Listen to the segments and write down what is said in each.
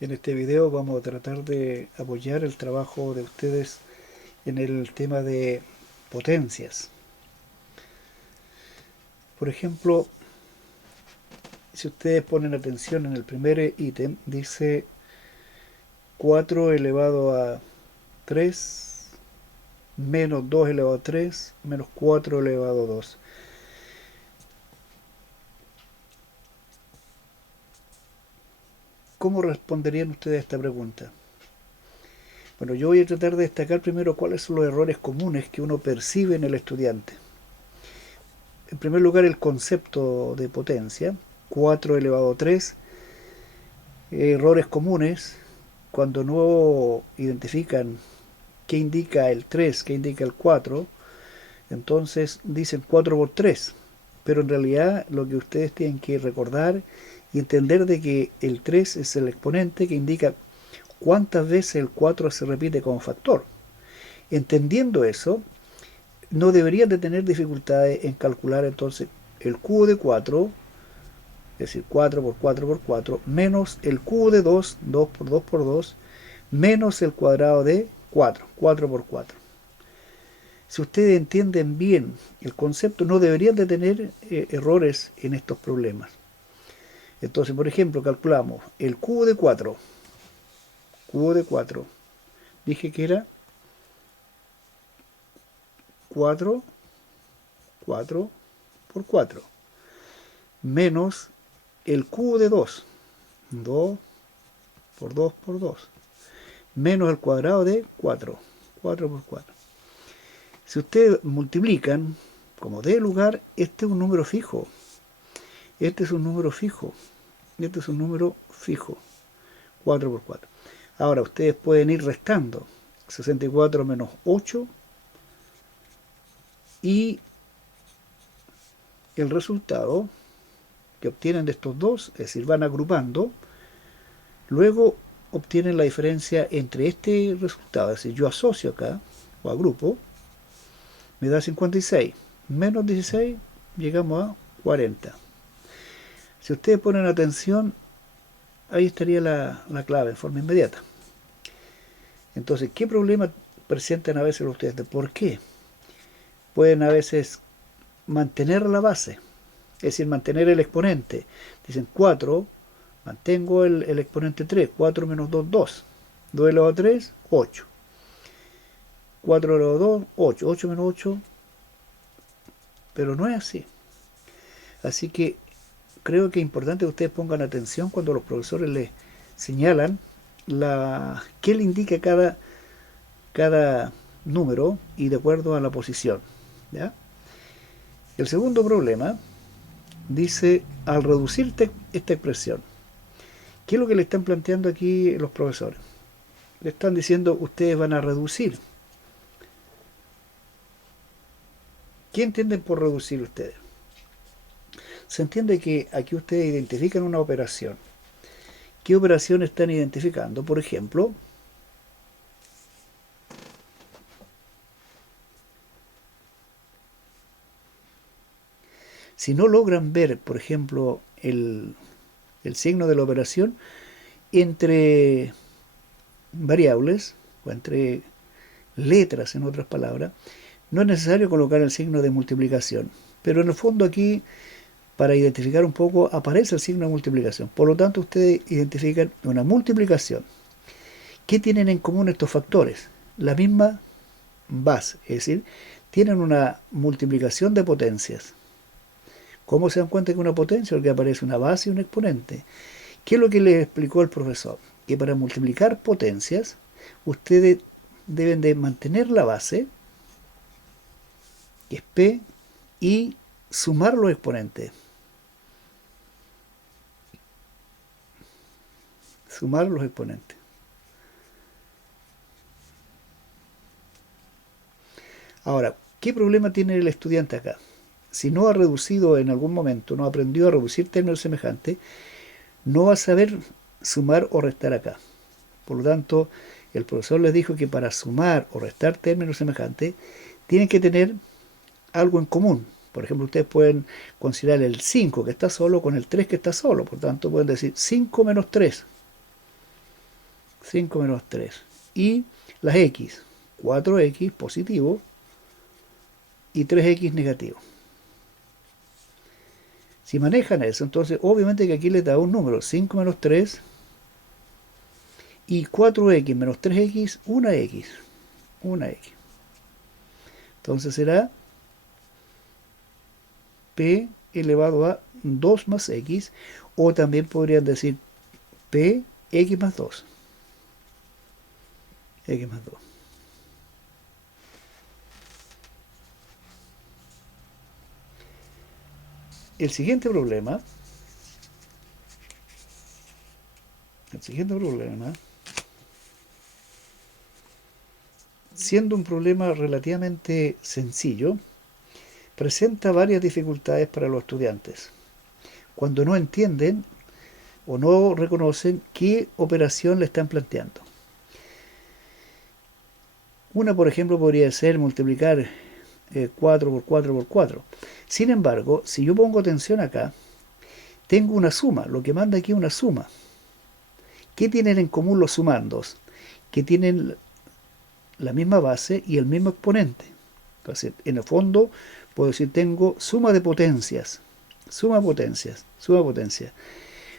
En este video vamos a tratar de apoyar el trabajo de ustedes en el tema de potencias. Por ejemplo, si ustedes ponen atención en el primer ítem, dice 4 elevado a 3 menos 2 elevado a 3 menos 4 elevado a 2. ¿Cómo responderían ustedes a esta pregunta? Bueno, yo voy a tratar de destacar primero cuáles son los errores comunes que uno percibe en el estudiante. En primer lugar, el concepto de potencia, 4 elevado a 3, errores comunes cuando no identifican qué indica el 3, qué indica el 4, entonces dicen 4 por 3, pero en realidad lo que ustedes tienen que recordar y entender de que el 3 es el exponente que indica cuántas veces el 4 se repite como factor. Entendiendo eso, no deberían de tener dificultades en calcular entonces el cubo de 4, es decir, 4 por 4 por 4, menos el cubo de 2, 2 por 2 por 2, menos el cuadrado de 4, 4 por 4. Si ustedes entienden bien el concepto, no deberían de tener errores en estos problemas. Entonces, por ejemplo, calculamos el cubo de 4. Cubo de 4. Dije que era 4, 4 por 4. Menos el cubo de 2. 2 por 2 por 2. Menos el cuadrado de 4. 4 por 4. Si ustedes multiplican, como dé lugar, este es un número fijo. Este es un número fijo. Este es un número fijo. 4 por 4. Ahora ustedes pueden ir restando. 64 menos 8. Y el resultado que obtienen de estos dos, es decir, van agrupando, luego obtienen la diferencia entre este resultado, es decir, yo asocio acá, o agrupo, me da 56, menos 16, llegamos a 40. Si ustedes ponen atención, ahí estaría la clave en forma inmediata. Entonces, ¿qué problema presentan a veces ustedes? ¿Por qué? Pueden a veces mantener la base, es decir, mantener el exponente. Dicen 4, mantengo el exponente 3, 4 menos 2, 2. 2 elevado a 3, 8. 4 elevado a 2, 8. 8 menos 8, pero no es así. Así que creo que es importante que ustedes pongan atención cuando los profesores les señalan qué le indica cada número y de acuerdo a la posición. ¿Ya? El segundo problema dice, al reducir esta expresión, ¿qué es lo que le están planteando aquí los profesores? Le están diciendo, ustedes van a reducir. ¿Qué entienden por reducir ustedes? Se entiende que aquí ustedes identifican una operación. ¿Qué operación están identificando? Por ejemplo, si no logran ver, por ejemplo, el signo de la operación entre variables o entre letras, en otras palabras, no es necesario colocar el signo de multiplicación. Pero en el fondo aquí, para identificar un poco, aparece el signo de multiplicación. Por lo tanto, ustedes identifican una multiplicación. ¿Qué tienen en común estos factores? La misma base, es decir, tienen una multiplicación de potencias. ¿Cómo se dan cuenta que una potencia? Porque aparece una base y un exponente. ¿Qué es lo que les explicó el profesor? Que para multiplicar potencias, ustedes deben de mantener la base, que es P, y sumar los exponentes. Sumar los exponentes. Ahora, ¿qué problema tiene el estudiante acá? Si no ha reducido en algún momento, no aprendió a reducir términos semejantes, no va a saber sumar o restar acá. Por lo tanto, el profesor les dijo que para sumar o restar términos semejantes, tienen que tener algo en común. Por ejemplo, ustedes pueden considerar el 5 que está solo con el 3 que está solo. Por tanto, pueden decir 5 menos 3. 5 menos 3. Y las x, 4x positivo y 3x negativo. Si manejan eso, entonces obviamente que aquí les da un número, 5 menos 3 y 4x menos 3x, 1x. 1x. Entonces será p elevado a 2 más x, o también podrían decir p x más 2. X más 2. El siguiente problema, siendo un problema relativamente sencillo, presenta varias dificultades para los estudiantes cuando no entienden o no reconocen qué operación le están planteando. Una, por ejemplo, podría ser multiplicar 4 por 4 por 4. Sin embargo, si yo pongo atención acá, tengo una suma, lo que manda aquí es una suma. ¿Qué tienen en común los sumandos? Que tienen la misma base y el mismo exponente. Entonces, en el fondo, puedo decir, tengo suma de potencias. Suma potencias.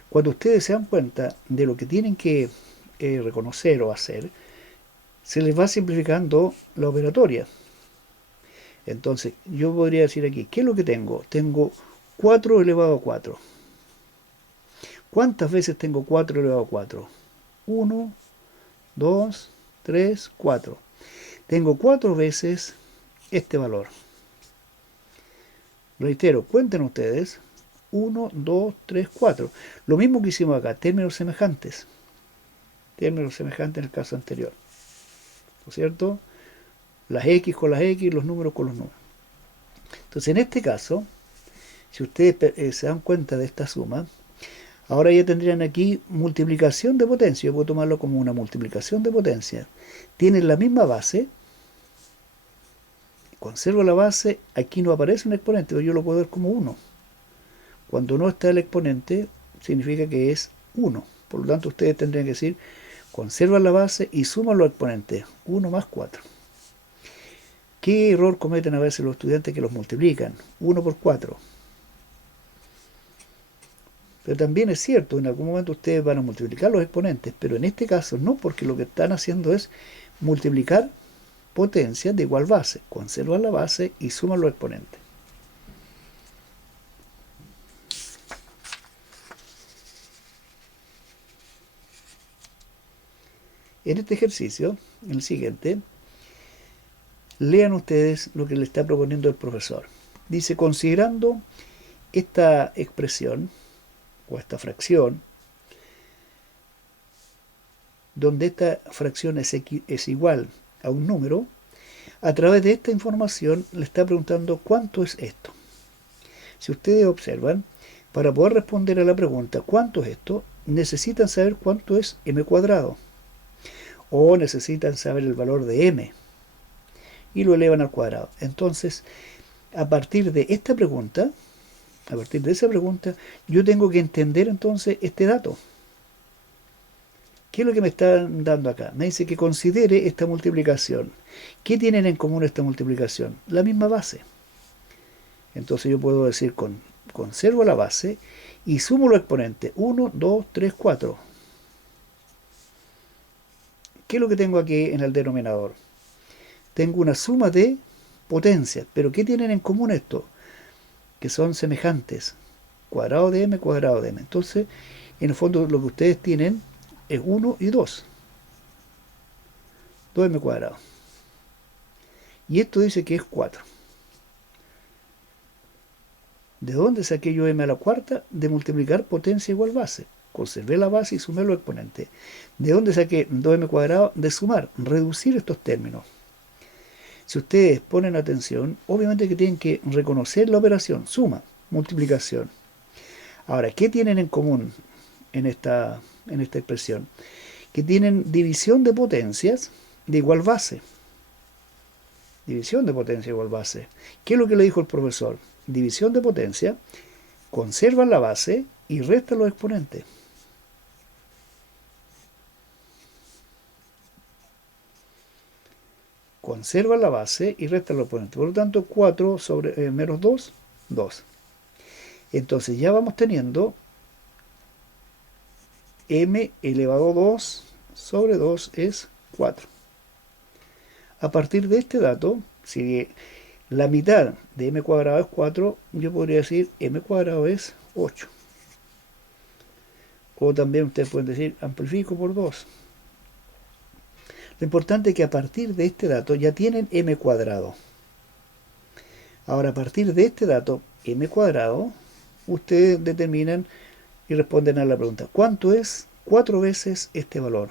Cuando ustedes se dan cuenta de lo que tienen que reconocer o hacer, se les va simplificando la operatoria. Entonces, yo podría decir aquí, ¿qué es lo que tengo? Tengo 4 elevado a 4. ¿Cuántas veces tengo 4 elevado a 4? 1, 2, 3, 4. Tengo 4 veces este valor. Reitero, cuenten ustedes. 1, 2, 3, 4. Lo mismo que hicimos acá, términos semejantes. Términos semejantes en el caso anterior. ¿No es cierto? Las x con las x, los números con los números. Entonces, en este caso, si ustedes se dan cuenta de esta suma, ahora ya tendrían aquí multiplicación de potencia. Yo puedo tomarlo como una multiplicación de potencia. Tienen la misma base. Conservo la base. Aquí no aparece un exponente, pero yo lo puedo ver como 1. Cuando no está el exponente, significa que es 1. Por lo tanto, ustedes tendrían que decir, conservan la base y suman los exponentes. 1 más 4. ¿Qué error cometen a veces los estudiantes que los multiplican? 1 por 4. Pero también es cierto, en algún momento ustedes van a multiplicar los exponentes, pero en este caso no, porque lo que están haciendo es multiplicar potencias de igual base. Conservan la base y suman los exponentes. En este ejercicio, en el siguiente, lean ustedes lo que le está proponiendo el profesor. Dice, considerando esta expresión o esta fracción, donde esta fracción es igual a un número, a través de esta información le está preguntando cuánto es esto. Si ustedes observan, para poder responder a la pregunta ¿cuánto es esto?, necesitan saber cuánto es m cuadrado, o necesitan saber el valor de m, y lo elevan al cuadrado. Entonces, a partir de esta pregunta, a partir de esa pregunta, yo tengo que entender entonces este dato. ¿Qué es lo que me están dando acá? Me dice que considere esta multiplicación. ¿Qué tienen en común esta multiplicación? La misma base. Entonces yo puedo decir, conservo la base y sumo los exponentes. 1, 2, 3, 4. ¿Qué es lo que tengo aquí en el denominador? Tengo una suma de potencias. ¿Pero qué tienen en común esto? Que son semejantes. Cuadrado de m, cuadrado de m. Entonces, en el fondo lo que ustedes tienen es 1 y 2. 2m cuadrado. Y esto dice que es 4. ¿De dónde saqué yo m a la cuarta? De multiplicar potencia igual base. Conservé la base y sumé los exponentes. ¿De dónde saqué 2m cuadrado? De sumar, reducir estos términos. Si ustedes ponen atención, obviamente que tienen que reconocer la operación, suma, multiplicación. Ahora, ¿qué tienen en común en esta expresión? Que tienen división de potencias de igual base. División de potencia igual base. ¿Qué es lo que le dijo el profesor? División de potencia, conservan la base y restan los exponentes. conserva la base y resta el oponente. Por lo tanto, 4 sobre menos 2, 2. Entonces ya vamos teniendo m elevado a 2 sobre 2 es 4. A partir de este dato, si la mitad de m cuadrado es 4, yo podría decir m cuadrado es 8. O también ustedes pueden decir amplifico por 2. Lo importante es que a partir de este dato ya tienen m cuadrado. Ahora, a partir de este dato, m cuadrado, ustedes determinan y responden a la pregunta: ¿cuánto es 4 veces este valor?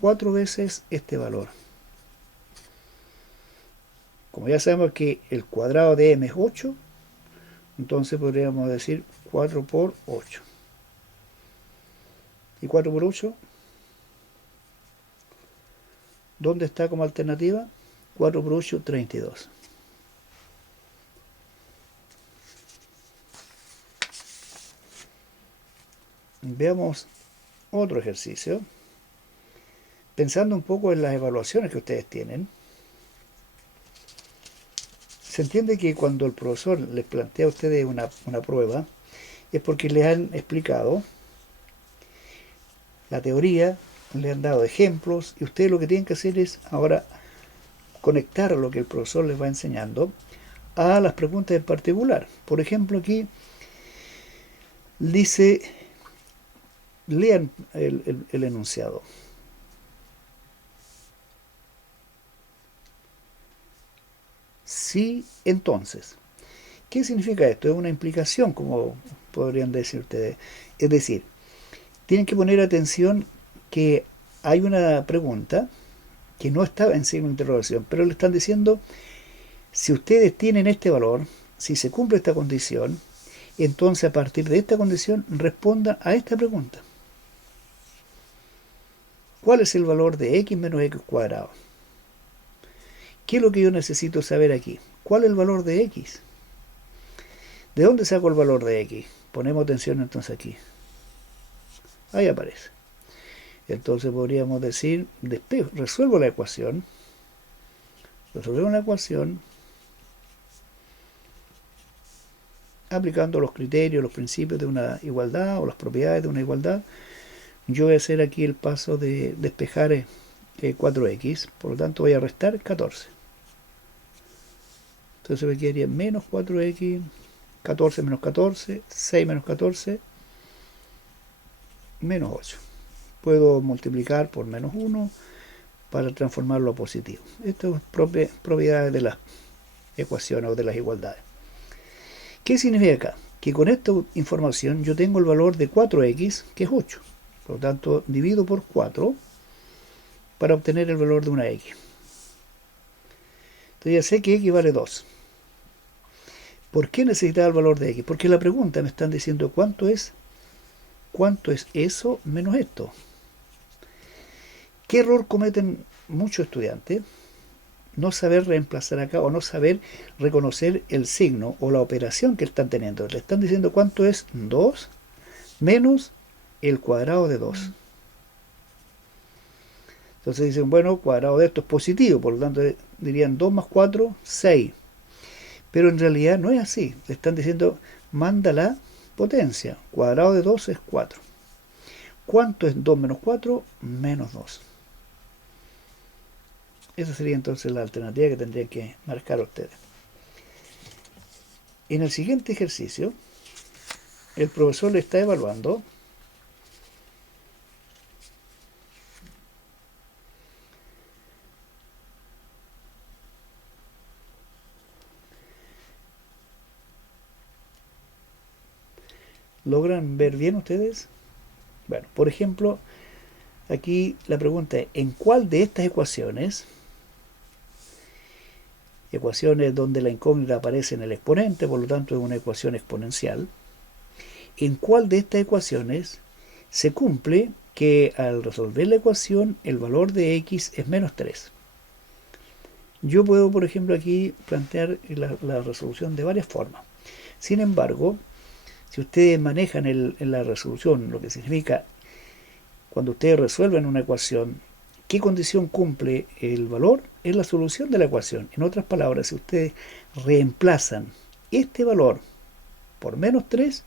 4 veces este valor. Como ya sabemos que el cuadrado de m es 8, entonces podríamos decir 4 por 8. ¿Y 4 por 8? ¿Dónde está como alternativa? 4 por 8, 32. Veamos otro ejercicio. Pensando un poco en las evaluaciones que ustedes tienen, se entiende que cuando el profesor les plantea a ustedes una prueba, es porque les han explicado la teoría, les han dado ejemplos, y ustedes lo que tienen que hacer es ahora conectar lo que el profesor les va enseñando a las preguntas en particular. Por ejemplo, aquí dice, lean el enunciado. Sí, entonces. ¿Qué significa esto? Es una implicación, como podrían decir ustedes. Es decir, tienen que poner atención que hay una pregunta que no estaba en signo de interrogación, pero le están diciendo, si ustedes tienen este valor, si se cumple esta condición, entonces a partir de esta condición respondan a esta pregunta. ¿Cuál es el valor de x menos x cuadrado? ¿Qué es lo que yo necesito saber aquí? ¿Cuál es el valor de x? ¿De dónde saco el valor de x? Ponemos atención entonces aquí. Ahí aparece. Entonces podríamos decir, resuelvo la ecuación. Resolver una ecuación aplicando los criterios, los principios de una igualdad o las propiedades de una igualdad. Yo voy a hacer aquí el paso de despejar 4x, por lo tanto voy a restar 14. Entonces me quedaría menos 4x, 14 menos 14, 6 menos 14, menos 8. Puedo multiplicar por menos 1 para transformarlo a positivo. Esto es propiedades de las ecuaciones o de las igualdades. ¿Qué significa acá? Que con esta información yo tengo el valor de 4x, que es 8. Por lo tanto, divido por 4 para obtener el valor de una x. Entonces ya sé que x vale 2. ¿Por qué necesitaba el valor de x? Porque la pregunta me están diciendo cuánto es eso menos esto. ¿Qué error cometen muchos estudiantes? No saber reemplazar acá o no saber reconocer el signo o la operación que están teniendo. Le están diciendo cuánto es 2 menos el cuadrado de 2. Entonces dicen, bueno, cuadrado de esto es positivo, por lo tanto dirían 2 más 4, 6. Pero en realidad no es así. Le están diciendo, manda la potencia. Cuadrado de 2 es 4. ¿Cuánto es 2 menos 4? Menos 2. Esa sería entonces la alternativa que tendrían que marcar ustedes. En el siguiente ejercicio, el profesor le está evaluando ¿Logran ver bien ustedes? Bueno, por ejemplo, aquí la pregunta es, ¿en cuál de estas ecuaciones donde la incógnita aparece en el exponente, por lo tanto es una ecuación exponencial, en cuál de estas ecuaciones se cumple que al resolver la ecuación el valor de x es menos 3? Yo puedo, por ejemplo, aquí plantear la resolución de varias formas. Sin embargo, si ustedes manejan en la resolución, lo que significa cuando ustedes resuelven una ecuación ¿Qué condición cumple el valor? Es la solución de la ecuación. En otras palabras, si ustedes reemplazan este valor por menos 3,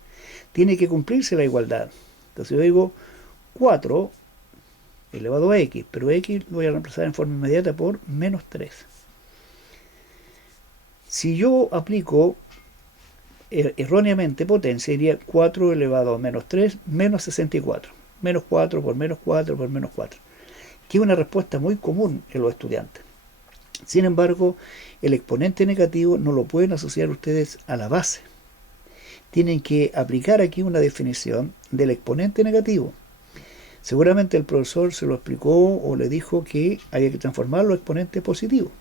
tiene que cumplirse la igualdad. Entonces yo digo 4 elevado a x, pero x lo voy a reemplazar en forma inmediata por menos 3. Si yo aplico erróneamente potencia, iría 4 elevado a menos 3 menos 64. Menos 4 por menos 4 por menos 4. Que es una respuesta muy común en los estudiantes. Sin embargo, el exponente negativo no lo pueden asociar ustedes a la base. Tienen que aplicar aquí una definición del exponente negativo. Seguramente el profesor se lo explicó o le dijo que había que transformar los exponentes positivos.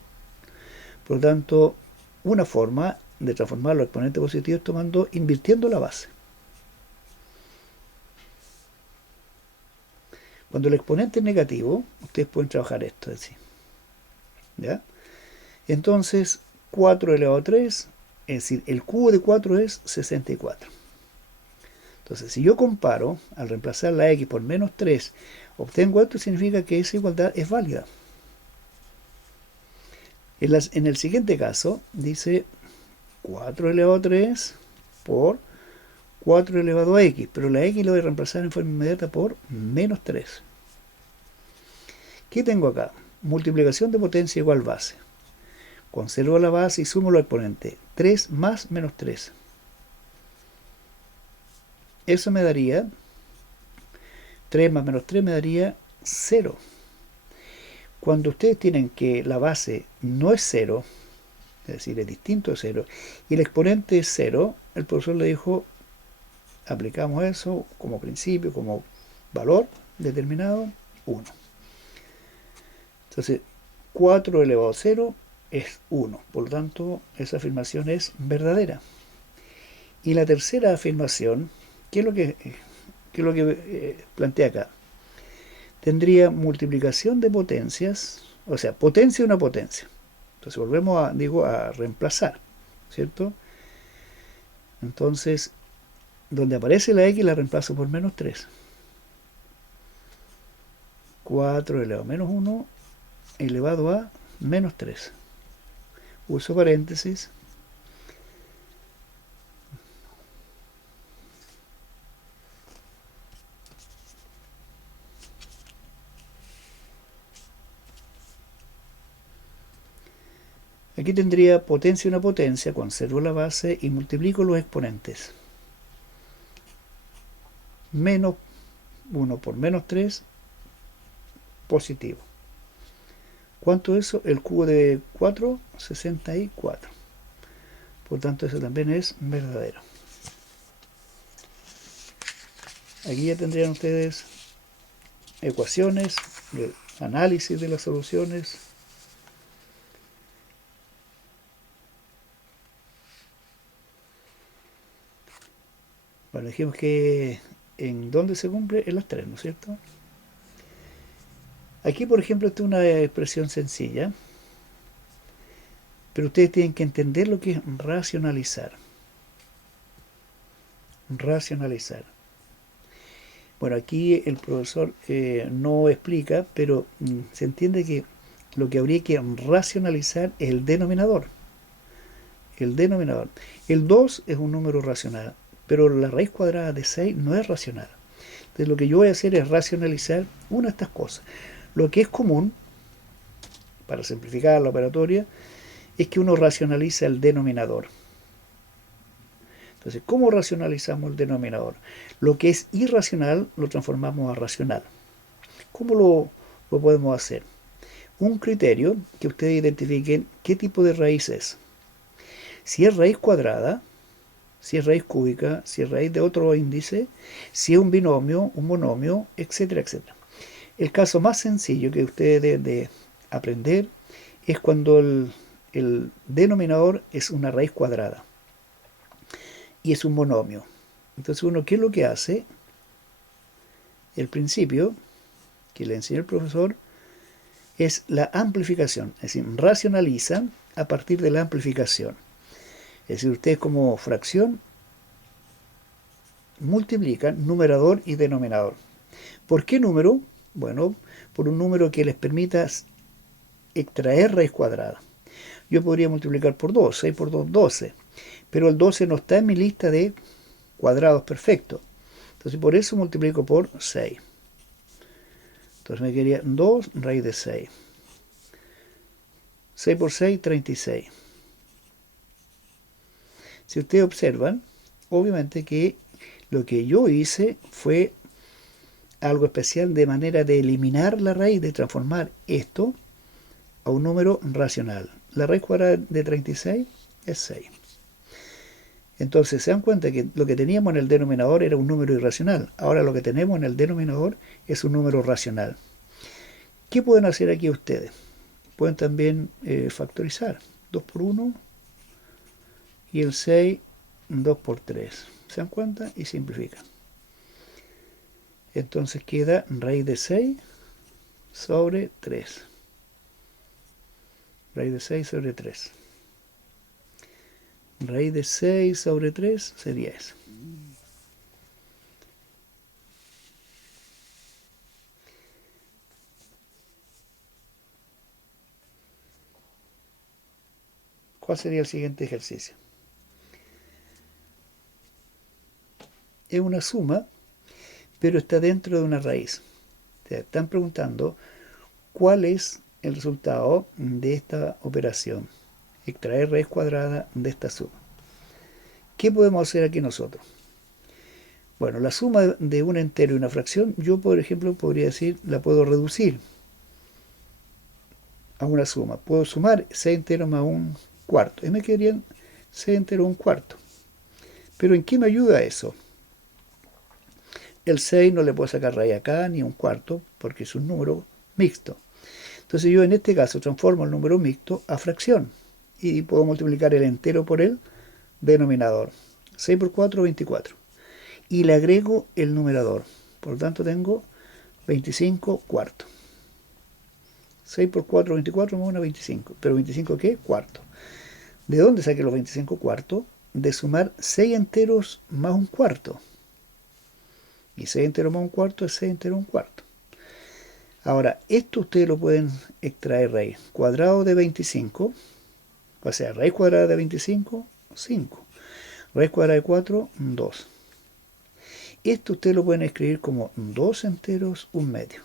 Por lo tanto, una forma de transformar los exponentes positivos es invirtiendo la base. Cuando el exponente es negativo, ustedes pueden trabajar esto así. ¿Ya? Entonces, 4 elevado a 3, es decir, el cubo de 4 es 64. Entonces, si yo comparo, al reemplazar la x por menos 3, obtengo esto, significa que esa igualdad es válida. En el siguiente caso, dice 4 elevado a 3 por 4 elevado a x, pero la x la voy a reemplazar en forma inmediata por menos 3. ¿Qué tengo acá? Multiplicación de potencia igual base. Conservo la base y sumo los exponentes. 3 más menos 3. Eso me daría, 3 más menos 3 me daría 0. Cuando ustedes tienen que la base no es 0, es decir, es distinto de 0, y el exponente es 0, el profesor le dijo, aplicamos eso como principio, como valor determinado, 1. Entonces, 4 elevado a 0 es 1. Por lo tanto, esa afirmación es verdadera. Y la tercera afirmación, ¿qué es lo que plantea acá? Tendría multiplicación de potencias, o sea, potencia de una potencia. Entonces volvemos a reemplazar, ¿cierto? Entonces, donde aparece la x la reemplazo por menos 3. 4 elevado a menos 1 elevado a menos 3. Uso paréntesis. Aquí tendría potencia una potencia, conservo la base y multiplico los exponentes. Menos 1 por menos 3, positivo. ¿Cuánto es eso? El cubo de 4, 64. Por tanto, eso también es verdadero. Aquí ya tendrían ustedes ecuaciones, de análisis de las soluciones. Bueno, dijimos que en dónde se cumple, en las 3, ¿no es cierto? Aquí, por ejemplo, esta es una expresión sencilla, pero ustedes tienen que entender lo que es racionalizar. Racionalizar. Bueno, aquí el profesor no explica, pero se entiende que lo que habría que racionalizar es el denominador. El denominador. El 2 es un número racional, pero la raíz cuadrada de 6 no es racional. Entonces lo que yo voy a hacer es racionalizar una de estas cosas. Lo que es común, para simplificar la operatoria, es que uno racionaliza el denominador. Entonces, ¿cómo racionalizamos el denominador? Lo que es irracional lo transformamos a racional. ¿Cómo lo podemos hacer? Un criterio que ustedes identifiquen qué tipo de raíz es. Si es raíz cuadrada, si es raíz cúbica, si es raíz de otro índice, si es un binomio, un monomio, etcétera, etcétera. El caso más sencillo que ustedes deben de aprender es cuando el denominador es una raíz cuadrada y es un monomio. Entonces uno, ¿qué es lo que hace? El principio que le enseñó el profesor es la amplificación, es decir, racionalizan a partir de la amplificación. Es decir, ustedes como fracción multiplican numerador y denominador. ¿Por qué número? Bueno, por un número que les permita extraer raíz cuadrada. Yo podría multiplicar por 2, 6 por 2, 12. Pero el 12 no está en mi lista de cuadrados perfectos. Entonces por eso multiplico por 6. Entonces me quedaría 2 raíz de 6. 6 por 6, 36. Si ustedes observan, obviamente que lo que yo hice fue algo especial de manera de eliminar la raíz, de transformar esto a un número racional. La raíz cuadrada de 36 es 6. Entonces se dan cuenta que lo que teníamos en el denominador era un número irracional. Ahora lo que tenemos en el denominador es un número racional. ¿Qué pueden hacer aquí ustedes? Pueden también factorizar. 2 por 1 y el 6, 2 por 3. ¿Se dan cuenta? Y simplifican. Entonces queda raíz de 6 sobre 3. Raíz de 6 sobre 3. Raíz de 6 sobre 3 sería eso. ¿Cuál sería el siguiente ejercicio? Es una suma, pero está dentro de una raíz. Te están preguntando cuál es el resultado de esta operación. Extraer raíz cuadrada de esta suma. ¿Qué podemos hacer aquí nosotros? Bueno, la suma de un entero y una fracción, yo por ejemplo podría decir, la puedo reducir a una suma. Puedo sumar 6 enteros más un cuarto. Y me quedarían 6 enteros un cuarto. Pero ¿en qué me ayuda eso? El 6 no le puedo sacar raíz acá, ni un cuarto, porque es un número mixto. Entonces yo en este caso transformo el número mixto a fracción. Y puedo multiplicar el entero por el denominador. 6 por 4, 24. Y le agrego el numerador. Por lo tanto tengo 25 cuartos. 6 por 4, 24, me da 25. ¿Pero 25 qué? Cuarto. ¿De dónde saqué los 25 cuartos? De sumar 6 enteros más un cuarto. Y 6 enteros más un cuarto es 6 enteros un cuarto. Ahora, esto ustedes lo pueden extraer raíz. Cuadrado de 25, o sea, raíz cuadrada de 25, 5. Raíz cuadrada de 4, 2. Esto ustedes lo pueden escribir como 2 enteros un medio.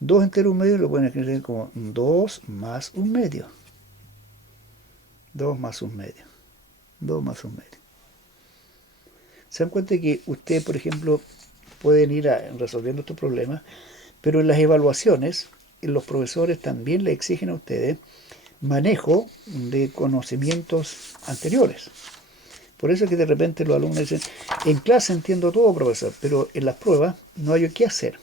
2 enteros un medio lo pueden escribir como 2 más un medio. 2 más un medio. 2 más un medio. Se dan cuenta que ustedes, por ejemplo, pueden ir resolviendo estos problemas, pero en las evaluaciones, los profesores también le exigen a ustedes manejo de conocimientos anteriores. Por eso es que de repente los alumnos dicen, en clase entiendo todo, profesor, pero en las pruebas no hay qué hacer.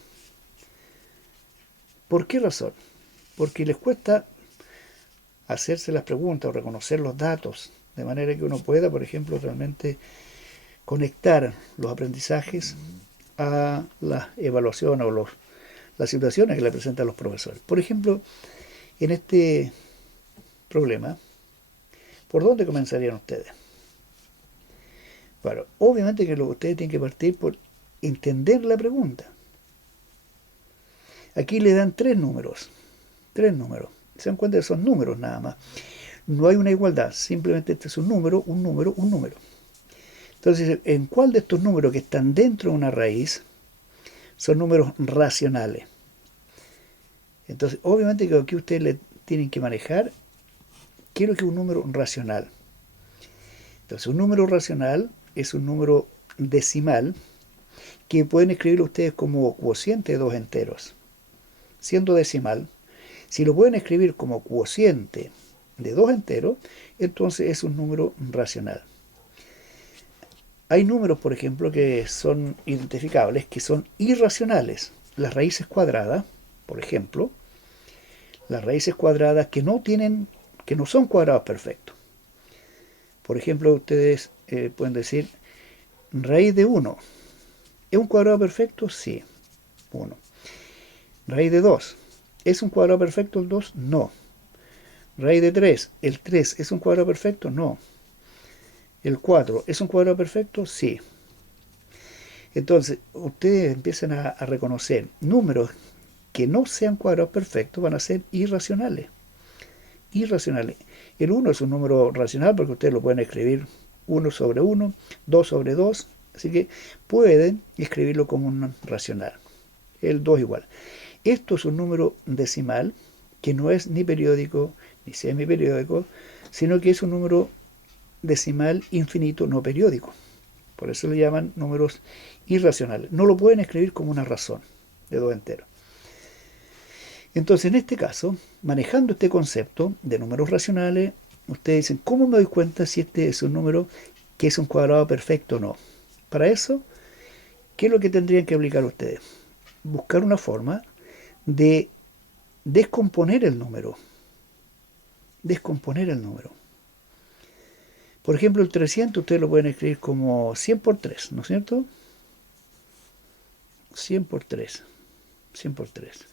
¿Por qué razón? Porque les cuesta hacerse las preguntas o reconocer los datos, de manera que uno pueda, por ejemplo, realmente conectar los aprendizajes a las evaluaciones o las situaciones que le presentan los profesores. Por ejemplo, en este problema, ¿por dónde comenzarían ustedes? Bueno, obviamente que ustedes tienen que partir por entender la pregunta. Aquí le dan 3 números. 3 números. Se dan cuenta que son números nada más. No hay una igualdad, simplemente este es un número, un número, un número. Entonces, ¿en cuál de estos números que están dentro de una raíz son números racionales? Entonces, obviamente que aquí ustedes le tienen que manejar, quiero que un número racional. Entonces, un número racional es un número decimal que pueden escribir ustedes como cociente de dos enteros. Siendo decimal, si lo pueden escribir como cociente de dos enteros, entonces es un número racional. Hay números, por ejemplo, que son identificables, que son irracionales. Las raíces cuadradas, por ejemplo, las raíces cuadradas que no son cuadrados perfectos. Por ejemplo, ustedes pueden decir raíz de 1. ¿Es un cuadrado perfecto? Sí. 1. Raíz de 2. ¿Es un cuadrado perfecto el 2? No. Raíz de 3. ¿El 3 es un cuadrado perfecto? No. El 4. ¿Es un cuadrado perfecto? Sí. Entonces, ustedes empiezan a reconocer números que no sean cuadrados perfectos, van a ser irracionales. Irracionales. El 1 es un número racional porque ustedes lo pueden escribir 1 sobre 1, 2 sobre 2, así que pueden escribirlo como un racional. El 2 igual. Esto es un número decimal que no es ni periódico ni semiperiódico, sino que es un número decimal infinito no periódico. Por eso le llaman números irracionales. No lo pueden escribir como una razón de 2 enteros. Entonces, en este caso, manejando este concepto de números racionales, ustedes dicen, ¿cómo me doy cuenta si este es un número que es un cuadrado perfecto o no? Para eso, ¿qué es lo que tendrían que aplicar ustedes? Buscar una forma de descomponer el número. Descomponer el número. Por ejemplo, el 300 ustedes lo pueden escribir como 100 por 3, ¿no es cierto? 100 por 3. 100 por 3.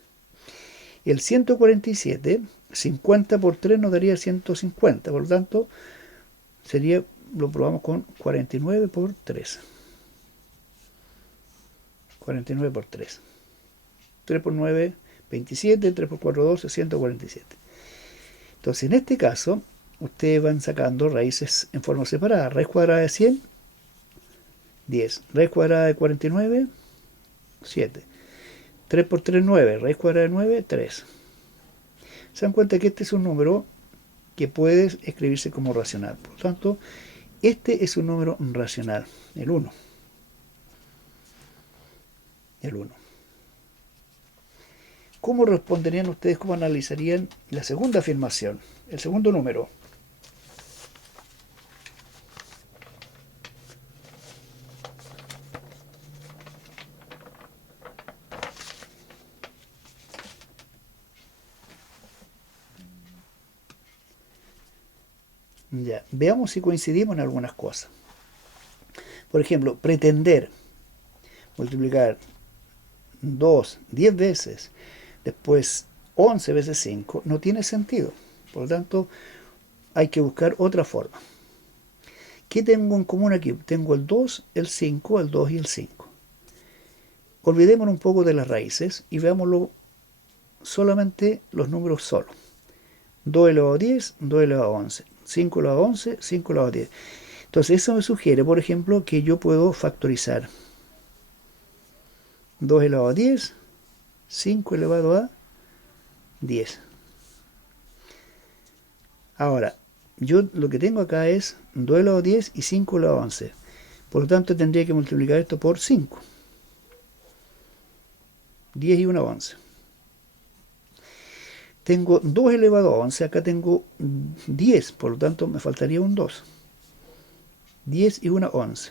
El 147, 50 por 3 nos daría 150, por lo tanto, sería, lo probamos con 49 por 3. 49 por 3. 3 por 9, 27, 3 por 4, 12, 147. Entonces, en este caso, ustedes van sacando raíces en forma separada. Raíz cuadrada de 100, 10. Raíz cuadrada de 49, 7. 3 por 3, 9. Raíz cuadrada de 9, 3. Se dan cuenta que este es un número que puede escribirse como racional. Por lo tanto, este es un número racional, el 1. El 1. ¿Cómo responderían ustedes, cómo analizarían la segunda afirmación, el segundo número? Ya, veamos si coincidimos en algunas cosas. Por ejemplo, pretender multiplicar 2 10 veces, después 11 veces 5, no tiene sentido. Por lo tanto, hay que buscar otra forma. ¿Qué tengo en común aquí? Tengo el 2, el 5, el 2 y el 5. Olvidémonos un poco de las raíces y veámoslo solamente los números solos. 2 elevado a 10, 2 elevado a 11. 5 elevado a 11, 5 elevado a 10. Entonces eso me sugiere, por ejemplo, que yo puedo factorizar 2 elevado a 10, 5 elevado a 10. Ahora, yo lo que tengo acá es 2 elevado a 10 y 5 elevado a 11. Por lo tanto, tendría que multiplicar esto por 5. 10 y 1, 11. Tengo 2 elevado a 11, acá tengo 10, por lo tanto me faltaría un 2. 10 y 1, 11.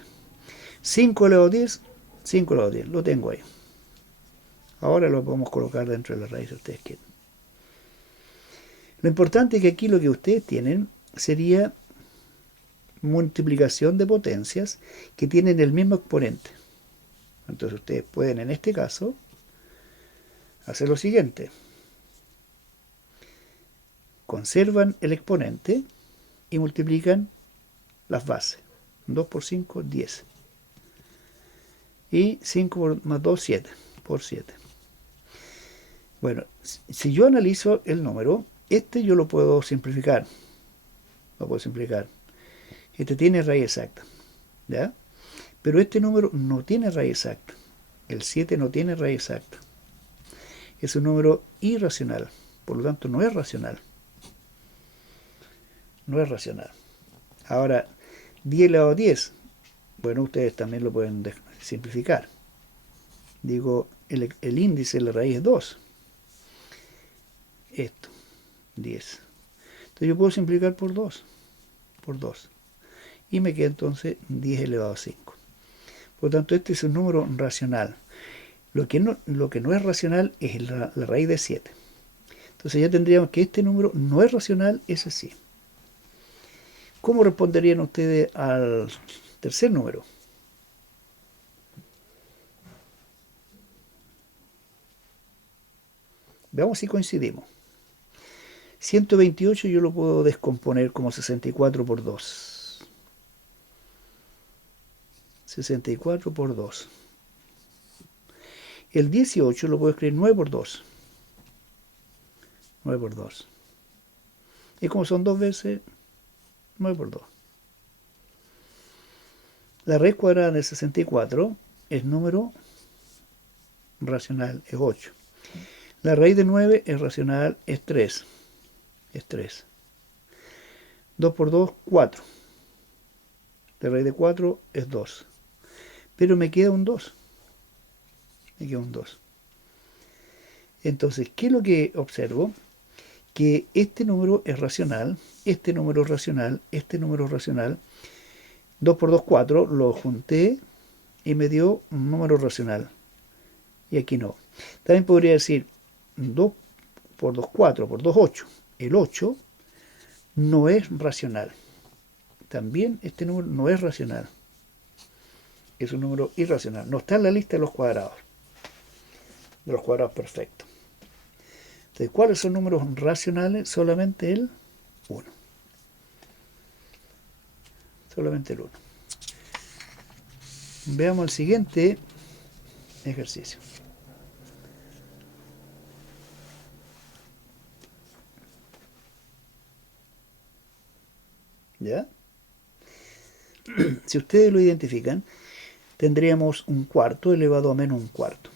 5 elevado a 10, 5 elevado a 10, lo tengo ahí. Ahora lo podemos colocar dentro de la raíz si ustedes quieren. Lo importante es que aquí lo que ustedes tienen sería multiplicación de potencias que tienen el mismo exponente. Entonces ustedes pueden en este caso hacer lo siguiente. Conservan el exponente y multiplican las bases. 2 por 5, 10. Y 5 más 2, 7. Por 7. Bueno, si yo analizo el número, este yo lo puedo simplificar. Lo puedo simplificar. Este tiene raíz exacta. ¿Ya? Pero este número no tiene raíz exacta. El 7 no tiene raíz exacta. Es un número irracional. Por lo tanto, no es racional. No es racional. Ahora, 10 elevado a 10. Bueno, ustedes también lo pueden simplificar. Digo, el índice de la raíz es 2. Esto, 10. Entonces yo puedo simplificar por 2. Por 2. Y me queda entonces 10 elevado a 5. Por lo tanto, este es un número racional. Lo que no es racional es la raíz de 7. Entonces ya tendríamos que este número no es racional, ese sí. ¿Cómo responderían ustedes al tercer número? Veamos si coincidimos. 128 yo lo puedo descomponer como 64 por 2. 64 por 2. El 18 lo puedo escribir 9 por 2. 9 por 2. Y como son dos veces, 9 por 2. La raíz cuadrada de 64 es número racional, es 8. La raíz de 9 es racional, es 3. Es 3. 2 por 2, 4. La raíz de 4 es 2. Pero me queda un 2. Me queda un 2. Entonces, ¿qué es lo que observo? Que este número es racional, este número es racional, este número es racional. 2 por 2, 4, lo junté y me dio un número racional. Y aquí no. También podría decir 2 por 2, 4, por 2, 8. El 8 no es racional. También este número no es racional. Es un número irracional. No está en la lista de los cuadrados perfectos. Entonces, ¿cuáles son números racionales? Solamente el 1. Solamente el 1. Veamos el siguiente ejercicio. ¿Ya? Si ustedes lo identifican, tendríamos un cuarto elevado a menos un cuarto.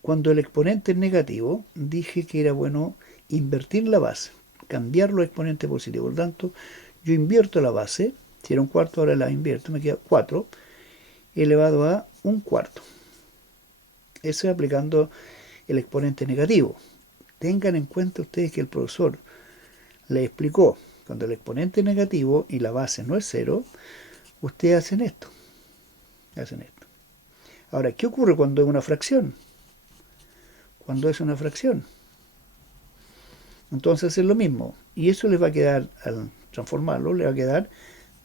Cuando el exponente es negativo, dije que era bueno invertir la base, cambiarlo a exponente positivo. Por lo tanto, yo invierto la base, si era un cuarto, ahora la invierto, me queda 4 elevado a un cuarto. Eso es aplicando el exponente negativo. Tengan en cuenta ustedes que el profesor les explicó, cuando el exponente es negativo y la base no es 0, ustedes hacen esto. Ahora, ¿qué ocurre cuando es una fracción? Cuando es una fracción, entonces es lo mismo. Y eso les va a quedar, al transformarlo, le va a quedar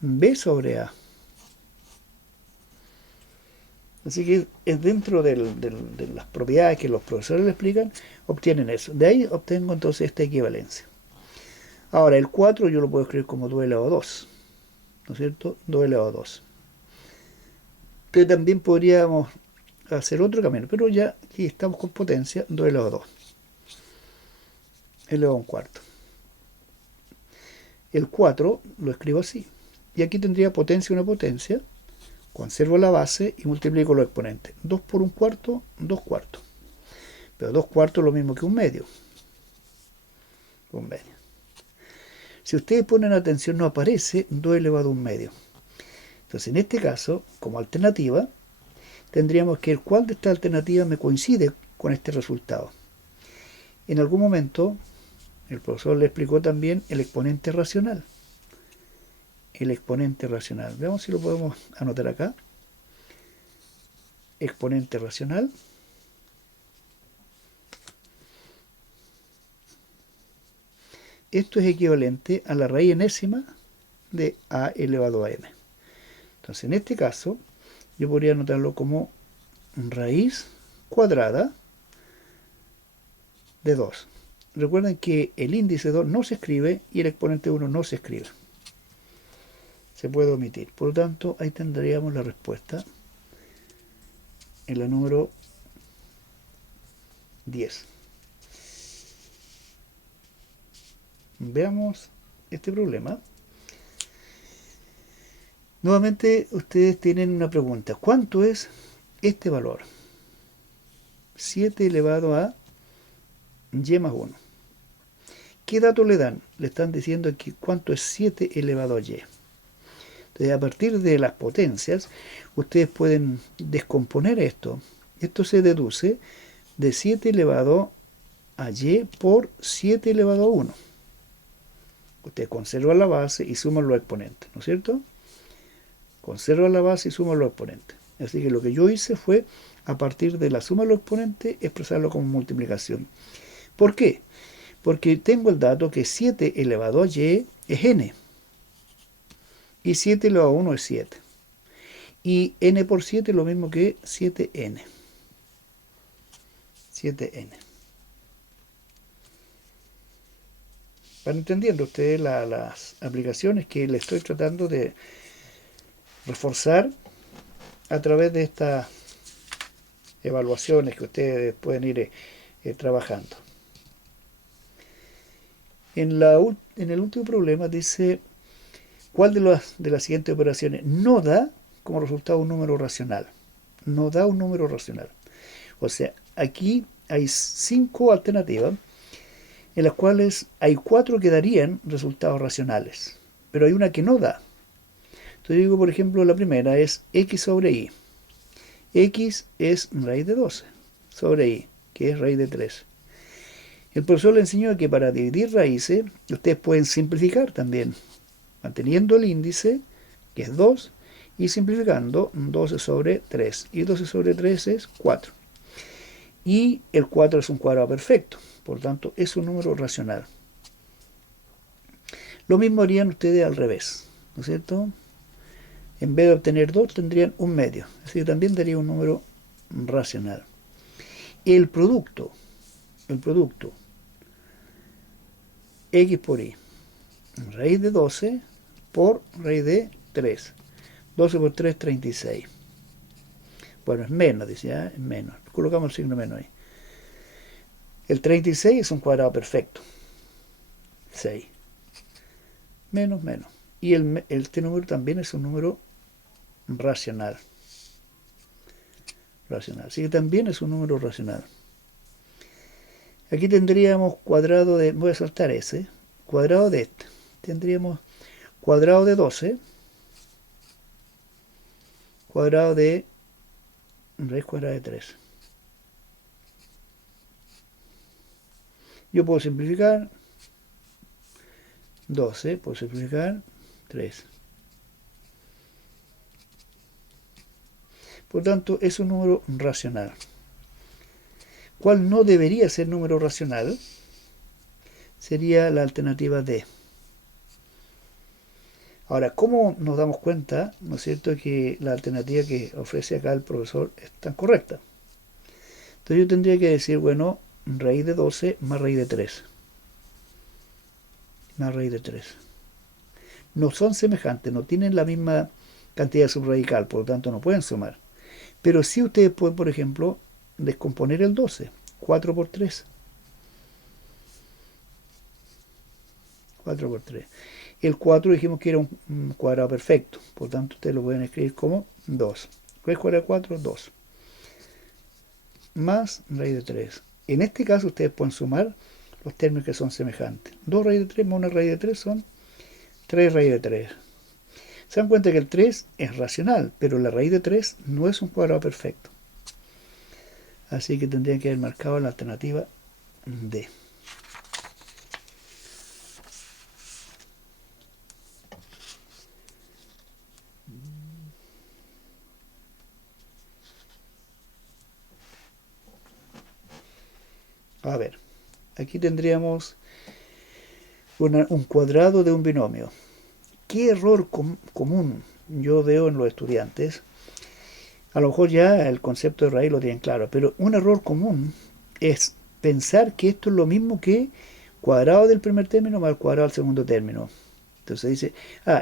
b sobre a. Así que es dentro de las propiedades que los profesores le explican, obtienen eso. De ahí obtengo entonces esta equivalencia. Ahora, el 4 yo lo puedo escribir como 2 elevado a 2. ¿No es cierto? 2 elevado a 2. Pero también podríamos hacer otro camino. Pero ya aquí estamos con potencia, 2 elevado a 2. Elevado a un cuarto. El 4 lo escribo así. Y aquí tendría potencia una potencia. Conservo la base y multiplico los exponentes. 2 por un cuarto, 2 cuartos. Pero 2 cuartos es lo mismo que un medio. Un medio. Si ustedes ponen atención, no aparece 2 elevado a un medio. Entonces, en este caso, como alternativa, tendríamos que el cuál de estas alternativas me coincide con este resultado. En algún momento, el profesor le explicó también el exponente racional. El exponente racional. Veamos si lo podemos anotar acá. Exponente racional. Esto es equivalente a la raíz enésima de a elevado a m. Entonces, en este caso, yo podría anotarlo como raíz cuadrada de 2. Recuerden que el índice 2 no se escribe y el exponente 1 no se escribe. Se puede omitir. Por lo tanto, ahí tendríamos la respuesta en la número 10. Veamos este problema. Nuevamente, ustedes tienen una pregunta. ¿Cuánto es este valor? 7 elevado a y más 1. ¿Qué dato le dan? Le están diciendo que cuánto es 7 elevado a y. Entonces, a partir de las potencias, ustedes pueden descomponer esto. Esto se deduce de 7 elevado a y por 7 elevado a 1. Ustedes conservan la base y suman los exponentes, ¿no es cierto? Conservan la base y suman los exponentes. Así que lo que yo hice fue, a partir de la suma de los exponentes, expresarlo como multiplicación. ¿Por qué? Porque tengo el dato que 7 elevado a y es n. Y 7 elevado a 1 es 7. Y n por 7 es lo mismo que 7n. 7n. ¿Van entendiendo ustedes las aplicaciones que le estoy tratando de reforzar a través de estas evaluaciones que ustedes pueden ir trabajando. En el último problema dice, ¿cuál de las siguientes operaciones no da como resultado un número racional? No da un número racional. O sea, aquí hay 5 alternativas en las cuales hay 4 que darían resultados racionales, pero hay una que no da. Entonces digo, por ejemplo, la primera es x sobre y. X es raíz de 12 sobre y, que es raíz de 3. El profesor le enseñó que para dividir raíces, ustedes pueden simplificar también, manteniendo el índice, que es 2, y simplificando 12 sobre 3. Y 12 sobre 3 es 4. Y el 4 es un cuadrado perfecto, por tanto es un número racional. Lo mismo harían ustedes al revés, ¿no es cierto? En vez de obtener 2 tendrían un medio, así que también daría un número racional. El producto, x por y, raíz de 12 por raíz de 3. 12 por 3, 36. Bueno, es menos, dice, ¿eh? Es menos. Colocamos el signo menos ahí. El 36 es un cuadrado perfecto. 6. Menos, menos. Y este número también es un número racional. Así que también es un número racional. Aquí tendríamos cuadrado de, voy a saltar ese, cuadrado de este. Tendríamos cuadrado de 12, cuadrado de raíz cuadrada de 3. Yo puedo simplificar 12, puedo simplificar 3. Por tanto, es un número racional. ¿Cuál no debería ser número racional? Sería la alternativa D. Ahora, ¿cómo nos damos cuenta, no es cierto, que la alternativa que ofrece acá el profesor es tan correcta? Entonces yo tendría que decir, bueno, raíz de 12 más raíz de 3. Más raíz de 3. No son semejantes, no tienen la misma cantidad subradical, por lo tanto no pueden sumar. Pero sí ustedes pueden, por ejemplo, descomponer el 12. 4 por 3. 4 por 3. El 4 dijimos que era un cuadrado perfecto, por tanto ustedes lo pueden escribir como 2. Raíz cuadrada de 4, 2. Más raíz de 3. En este caso ustedes pueden sumar los términos que son semejantes. 2 raíz de 3 más 1 raíz de 3 son 3 raíz de 3. Se dan cuenta que el 3 es racional, pero la raíz de 3 no es un cuadrado perfecto. Así que tendrían que haber marcado la alternativa D. A ver, aquí tendríamos un cuadrado de un binomio. ¿Qué error común yo veo en los estudiantes? A lo mejor ya el concepto de raíz lo tienen claro, pero un error común es pensar que esto es lo mismo que cuadrado del primer término más el cuadrado del segundo término. Entonces dice,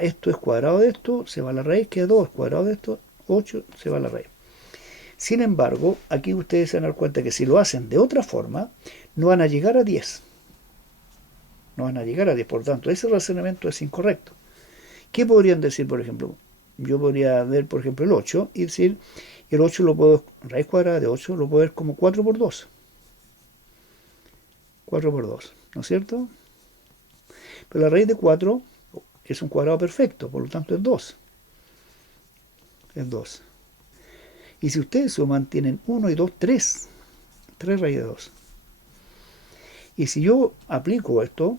esto es cuadrado de esto, se va a la raíz, queda 2, cuadrado de esto, 8, se va a la raíz. Sin embargo, aquí ustedes se van a dar cuenta que si lo hacen de otra forma, no van a llegar a 10. No van a llegar a 10, por tanto, ese razonamiento es incorrecto. ¿Qué podrían decir, por ejemplo? Yo podría ver, por ejemplo, el 8 y decir, el 8 lo puedo, raíz cuadrada de 8, lo puedo ver como 4 por 2. 4 por 2, ¿no es cierto? Pero la raíz de 4 es un cuadrado perfecto, por lo tanto es 2. Es 2. Y si ustedes suman, tienen 1 y 2, 3. 3 raíz de 2. Y si yo aplico esto,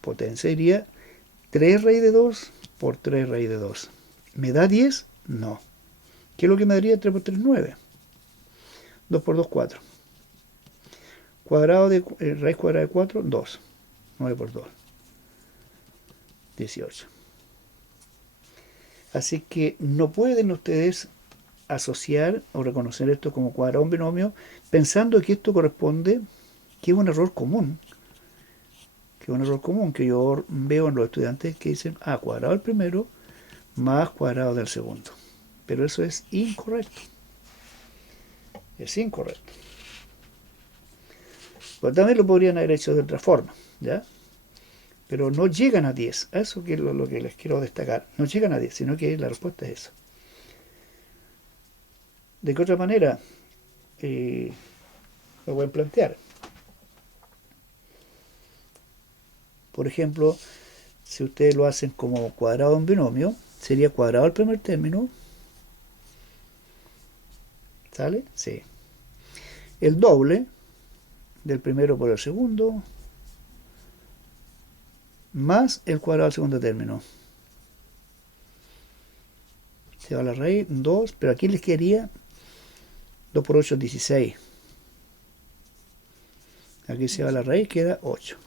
potencia sería 3 raíz de 2 por 3 raíz de 2. ¿Me da 10? No. ¿Qué es lo que me daría 3 por 3? 9. 2 por 2, 4. Cuadrado de raíz cuadrada de 4, 2. 9 por 2. 18. Así que no pueden ustedes asociar o reconocer esto como cuadrado de un binomio pensando que esto corresponde, que es un error común. Que es un error común que yo veo en los estudiantes que dicen, cuadrado del primero más cuadrado del segundo. pero eso es incorrecto. Es incorrecto. Pues también lo podrían haber hecho de otra forma, ¿ya? Pero no llegan a 10. Eso que es lo que les quiero destacar. No llegan a 10, sino que la respuesta es eso. ¿De qué otra manera lo pueden plantear? Por ejemplo, si ustedes lo hacen como cuadrado en binomio, sería cuadrado el primer término. ¿Sale? Sí. El doble del primero por el segundo, más el cuadrado del segundo término. Se va a la raíz, 2, pero aquí les quedaría 2 por 8 es 16. Aquí se va a la raíz, queda 8.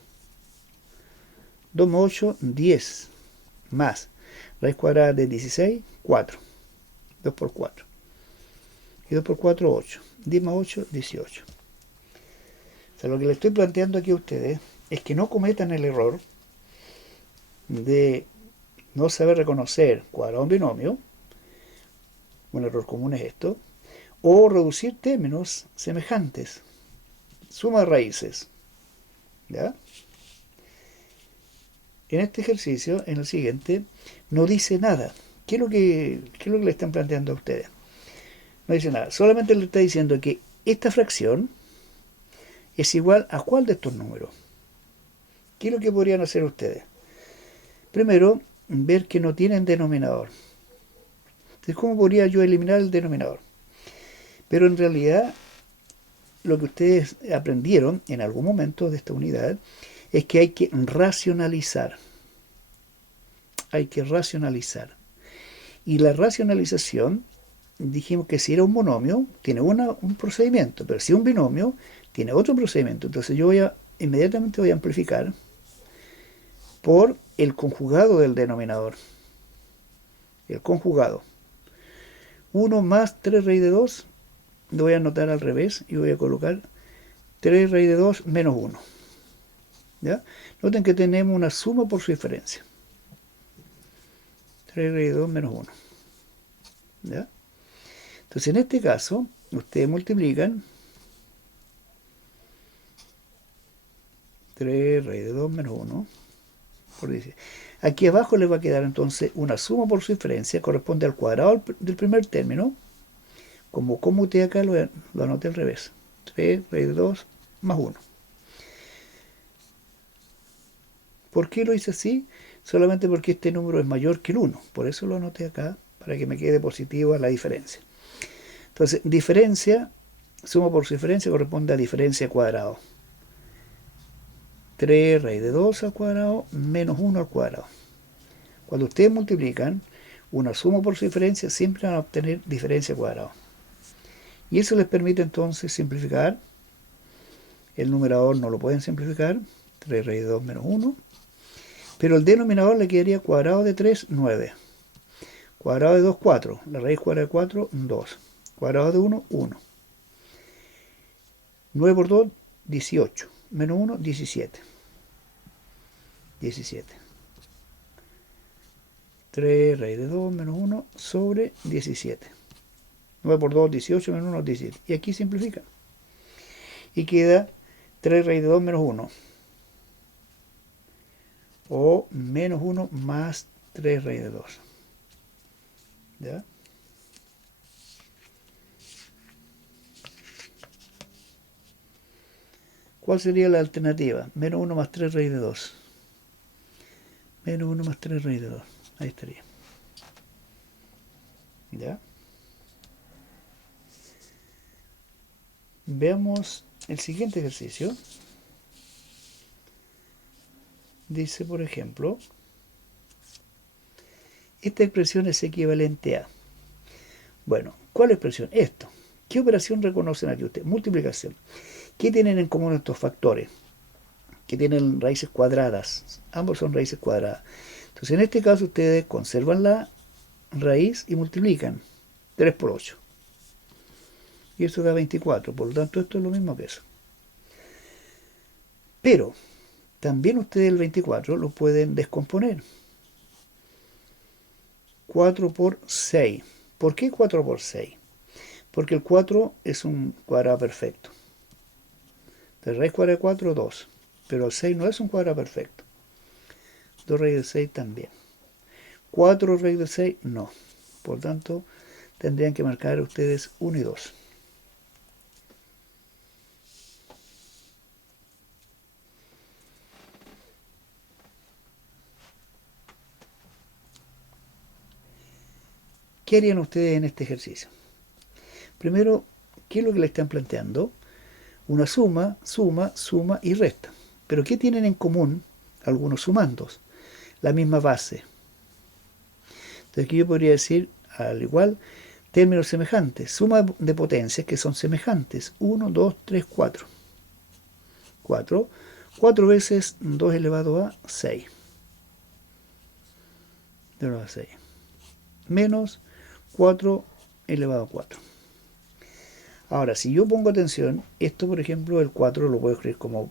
2 más 8, 10. Más raíz cuadrada de 16, 4. 2 por 4. Y 2 por 4, 8. 10 más 8, 18. O sea, lo que le estoy planteando aquí a ustedes es que no cometan el error de no saber reconocer cuadrado en binomio. Un error común es esto. O reducir términos semejantes. Suma de raíces. ¿Ya? En este ejercicio, en el siguiente, no dice nada. ¿Qué es lo que le están planteando a ustedes? No dice nada. Solamente le está diciendo que esta fracción es igual a ¿cuál de estos números? ¿Qué es lo que podrían hacer ustedes? Primero, ver que no tienen denominador. Entonces, ¿cómo podría yo eliminar el denominador? Pero en realidad, lo que ustedes aprendieron en algún momento de esta unidad es que hay que racionalizar. Hay que racionalizar. Y la racionalización, dijimos que si era un monomio, tiene un procedimiento, pero si es un binomio, tiene otro procedimiento. Entonces yo inmediatamente voy a amplificar por el conjugado del denominador. El conjugado. 1 más 3 raíz de 2, lo voy a anotar al revés y voy a colocar 3 raíz de 2 menos 1. ¿Ya? Noten que tenemos una suma por su diferencia. 3 raíz de 2 menos 1. ¿Ya? Entonces en este caso, ustedes multiplican 3 raíz de 2 menos 1 por 10. Aquí abajo les va a quedar entonces una suma por su diferencia, corresponde al cuadrado del primer término. Como conmuté acá, lo anoté al revés. 3 raíz de 2 más 1. ¿Por qué lo hice así? Solamente porque este número es mayor que el 1. Por eso lo anoté acá, para que me quede positiva la diferencia. Entonces, diferencia, suma por su diferencia, corresponde a diferencia cuadrado. 3 raíz de 2 al cuadrado menos 1 al cuadrado. Cuando ustedes multiplican una suma por su diferencia, siempre van a obtener diferencia cuadrada. Y eso les permite entonces simplificar. El numerador no lo pueden simplificar. 3 raíz de 2 menos 1. Pero el denominador le quedaría cuadrado de 3, 9. Cuadrado de 2, 4. La raíz cuadrada de 4, 2. Cuadrado de 1, 1. 9 por 2, 18. Menos 1, 17. 17. 3 raíz de 2 menos 1 sobre 17. 9 por 2, 18 menos 1, 17. Y aquí simplifica. Y queda 3 raíz de 2 menos 1. O menos 1 más 3 raíz de 2. ¿Ya? ¿Cuál sería la alternativa? Menos 1 más 3 raíz de 2. Menos 1 más 3 raíz de 2. Ahí estaría. ¿Ya? Veamos el siguiente ejercicio. Dice, por ejemplo, esta expresión es equivalente a... Bueno, ¿cuál expresión? Esto. ¿Qué operación reconocen aquí ustedes? Multiplicación. ¿Qué tienen en común estos factores? Que tienen raíces cuadradas. Ambos son raíces cuadradas. Entonces, en este caso, ustedes conservan la raíz y multiplican. 3 por 8. Y eso da 24. Por lo tanto, esto es lo mismo que eso. Pero, también ustedes el 24 lo pueden descomponer. 4 por 6. ¿Por qué 4 por 6? Porque el 4 es un cuadrado perfecto. De raíz cuadrada de 4, 2. Pero el 6 no es un cuadrado perfecto. 2 raíz de 6 también. 4 raíz de 6, no. Por tanto, tendrían que marcar ustedes 1 y 2. ¿Qué harían ustedes en este ejercicio? Primero, ¿qué es lo que le están planteando? Una suma, suma, suma y resta. Pero ¿qué tienen en común algunos sumandos? La misma base. Entonces aquí yo podría decir, al igual, términos semejantes. Suma de potencias que son semejantes. 1, 2, 3, 4. 4. 4 veces 2 elevado a 6. 2 elevado a 6. Menos 4 elevado a 4. Ahora, si yo pongo atención, esto, por ejemplo, el 4 lo puedo escribir como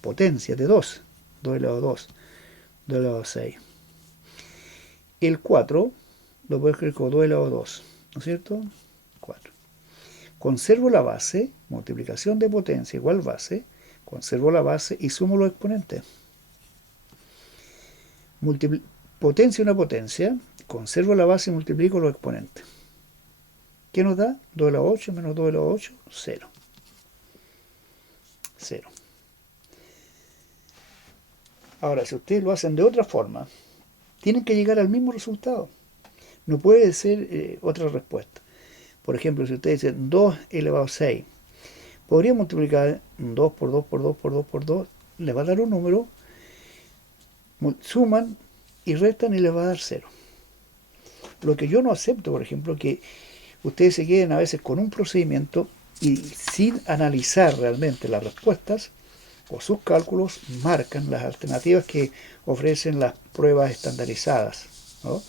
potencia de 2. 2 elevado a 2. 2 elevado a 6. El 4 lo puedo escribir como 2 elevado a 2. ¿No es cierto? 4. Conservo la base, multiplicación de potencia igual base. Conservo la base y sumo los exponentes. Potencia una potencia. Conservo la base y multiplico los exponentes. ¿Qué nos da? 2 elevado a 8 menos 2 elevado a 8, 0. 0. Ahora, si ustedes lo hacen de otra forma, tienen que llegar al mismo resultado. No puede ser otra respuesta. Por ejemplo, si ustedes dicen 2 elevado a 6, podría multiplicar 2 por 2 por 2 por 2 por 2, le va a dar un número, suman y restan y le va a dar 0. Lo que yo no acepto, por ejemplo, que ustedes se queden a veces con un procedimiento y sin analizar realmente las respuestas o sus cálculos marcan las alternativas que ofrecen las pruebas estandarizadas, ¿no?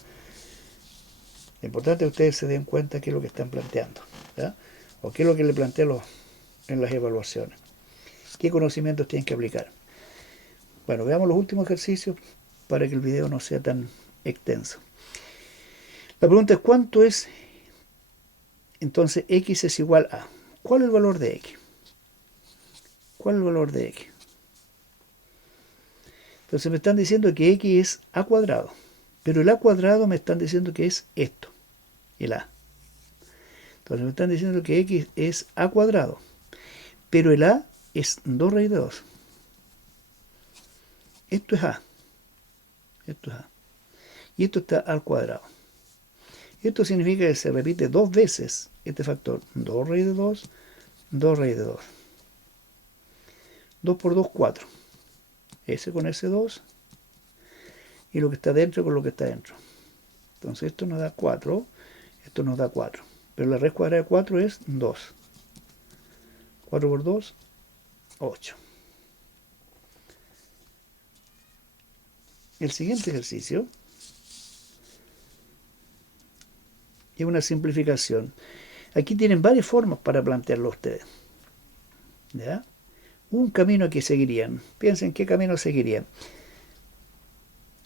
Lo importante es que ustedes se den cuenta qué es lo que están planteando, ¿ya? O qué es lo que le plantean en las evaluaciones. ¿Qué conocimientos tienen que aplicar? Bueno, veamos los últimos ejercicios para que el video no sea tan extenso. La pregunta es, ¿cuánto es? Entonces, x es igual a. ¿Cuál es el valor de x? ¿Cuál es el valor de x? Entonces me están diciendo que x es a cuadrado. Pero el a cuadrado me están diciendo que es esto, el a. Entonces me están diciendo que x es a cuadrado. Pero el a es 2 raíz de 2. Esto es a. Esto es a. Y esto está al cuadrado. Esto significa que se repite 2 veces este factor. 2 raíz de 2, 2 raíz de 2. 2 por 2, 4. S con S2. Y lo que está dentro con lo que está dentro. Entonces esto nos da 4. Esto nos da 4. Pero la raíz cuadrada de 4 es 2. 4 por 2, 8. El siguiente ejercicio es una simplificación. Aquí tienen varias formas para plantearlo ustedes. ¿Ya? Un camino que seguirían. Piensen qué camino seguirían.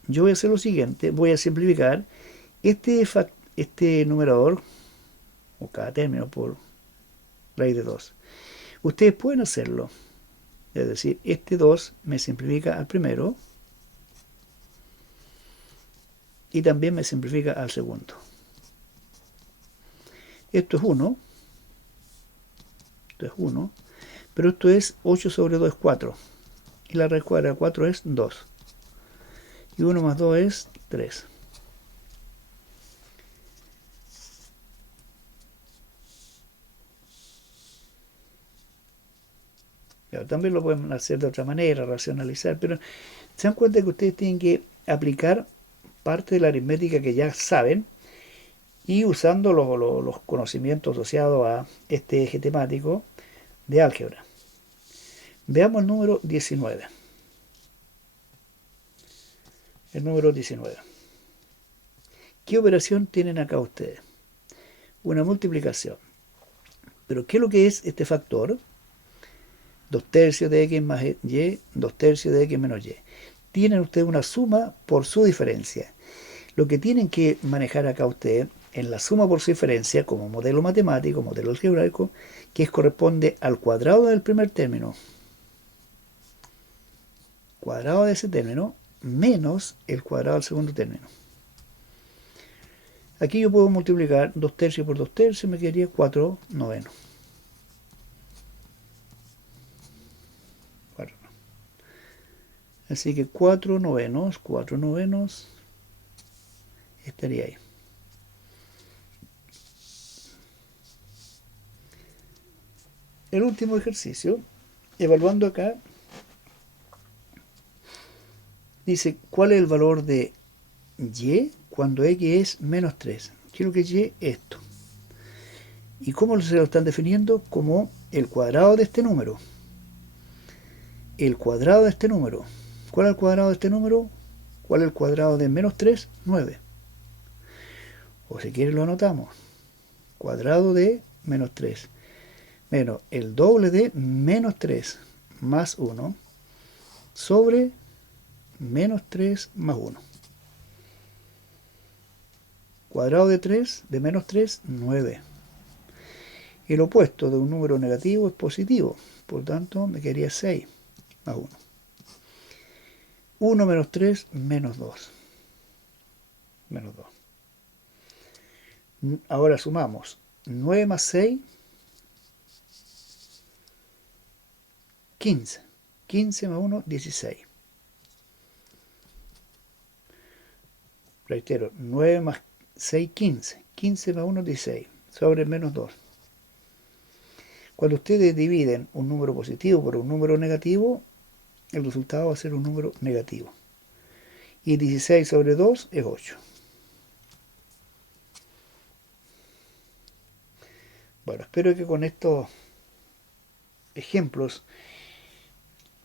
Yo voy a hacer lo siguiente. Voy a simplificar este numerador, o cada término por raíz de 2. Ustedes pueden hacerlo. Es decir, este 2 me simplifica al primero y también me simplifica al segundo. Esto es 1. Esto es 1. Pero esto es 8 sobre 2 es 4. Y la raíz cuadrada de 4 es 2. Y 1 más 2 es 3. Claro, también lo pueden hacer de otra manera, racionalizar, pero se dan cuenta que ustedes tienen que aplicar parte de la aritmética que ya saben y usando los conocimientos asociados a este eje temático de álgebra. Veamos el número 19. El número 19. ¿Qué operación tienen acá ustedes? Una multiplicación. Pero ¿qué es lo que es este factor? 2 tercios de x más y, 2 tercios de x menos y. Tienen ustedes una suma por su diferencia. Lo que tienen que manejar acá ustedes en la suma por su diferencia como modelo matemático, modelo algebraico, que corresponde al cuadrado del primer término, cuadrado de ese término, menos el cuadrado del segundo término. Aquí yo puedo multiplicar 2 tercios por 2 tercios, me quedaría 4 novenos. 4. Así que 4 novenos, estaría ahí. El último ejercicio, evaluando acá, dice cuál es el valor de y cuando x es menos 3. Quiero que y esto. ¿Y cómo se lo están definiendo? Como el cuadrado de este número. El cuadrado de este número. ¿Cuál es el cuadrado de este número? ¿Cuál es el cuadrado de menos 3? 9. O si quieren lo anotamos. Cuadrado de menos 3. Menos el doble de menos 3 más 1 sobre menos 3 más 1. Cuadrado de 3, de menos 3, 9. El opuesto de un número negativo es positivo. Por tanto, me quedaría 6 más 1. 1 menos 3, menos 2. Menos 2. Ahora sumamos 9 más 6, 15. 15 más 1, 16. Reitero, 9 más 6, 15. 15 más 1, 16. Sobre menos 2. Cuando ustedes dividen un número positivo por un número negativo, el resultado va a ser un número negativo. Y 16 sobre 2 es 8. Bueno, espero que con estos ejemplos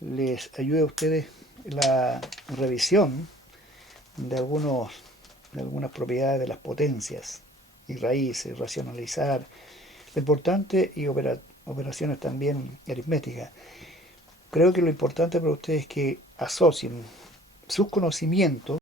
les ayude a ustedes la revisión de algunas propiedades de las potencias y raíces, racionalizar lo importante y operaciones también aritméticas. Creo que lo importante para ustedes es que asocien sus conocimientos